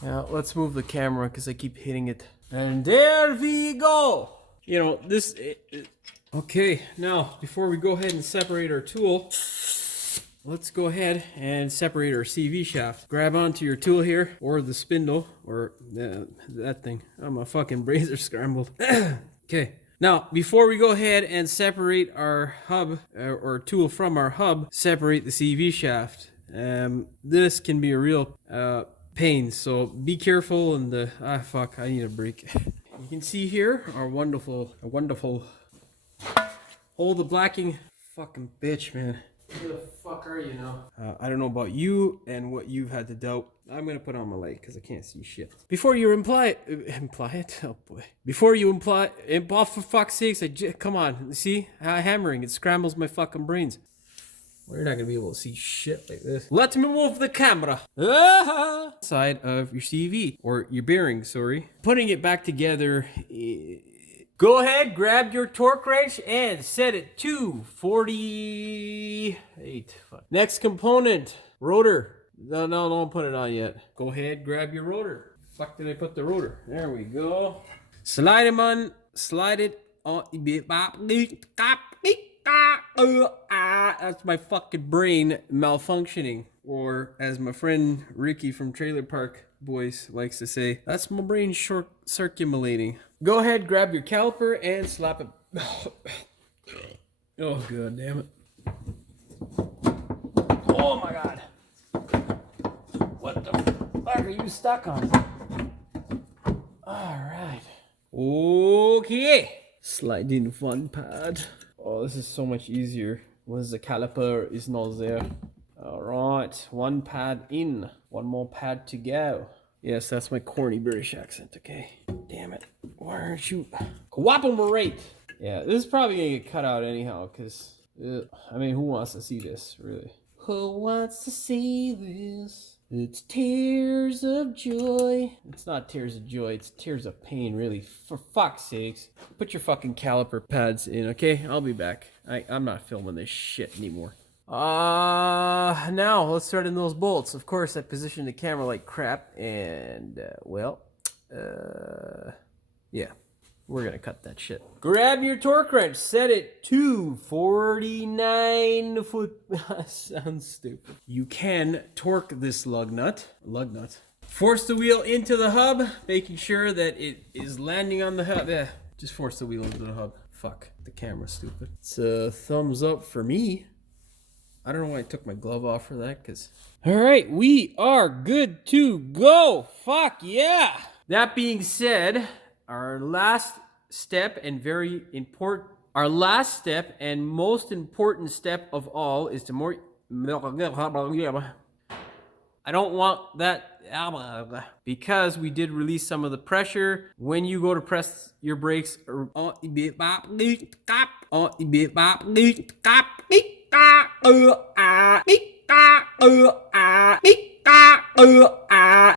Now let's move the camera because I keep hitting it. And there we go. You know, this... Okay, now before we go ahead and separate our tool, let's go ahead and separate our CV shaft. Grab onto your tool here, or the spindle, or that thing. Oh, my fucking brazier scrambled. Okay, now before we go ahead and separate our hub, or tool from our hub, separate the CV shaft. This can be a real pain, so be careful and fuck, I need a break. You can see here our wonderful, oh, the blacking, fucking bitch, man. Where the fuck are you now? I don't know about you and what you've had to doubt. I'm gonna put on my light because I can't see shit. Before you imply it? Oh boy. Before you imply, oh, for fuck's sakes, come on. See? Hammering, it scrambles my fucking brains. We're not gonna be able to see shit like this. Let me move the camera. Side of your CV, or your bearing, sorry. Putting it back together. Go ahead, grab your torque wrench and set it to 48. Next component, rotor. No, don't put it on yet. Go ahead, grab your rotor. Fuck, did I put the rotor? There we go. Slide it on. That's my fucking brain malfunctioning. Or as my friend Ricky from Trailer Park Boys likes to say, that's my brain short circulating. Go ahead, grab your caliper and slap it. Oh, god damn it. Oh my god. What the fuck are you stuck on? Alright. Okay. Sliding one pad. Oh, this is so much easier once the caliper is not there. Alright, one pad in, one more pad to go. Yes, that's my corny British accent, okay? Damn it. Why aren't you cooperate? Yeah, this is probably gonna get cut out anyhow, because, I mean, who wants to see this, really? Who wants to see this? It's tears of joy. It's not tears of joy, it's tears of pain, really. For fuck's sakes. Put your fucking caliper pads in, okay? I'll be back. I'm not filming this shit anymore. Now let's start in those bolts. Of course, I positioned the camera like crap, and, yeah. We're gonna cut that shit. Grab your torque wrench, set it to 49 foot. Sounds stupid. You can torque this lug nut. Force the wheel into the hub, making sure that it is landing on the hub. Yeah, just force the wheel into the hub. Fuck, the camera's stupid. It's a thumbs up for me. I don't know why I took my glove off for that, because... Alright, we are good to go. Fuck yeah. That being said, our last step and most important step of all is to I don't want that because we did release some of the pressure when you go to press your brakes.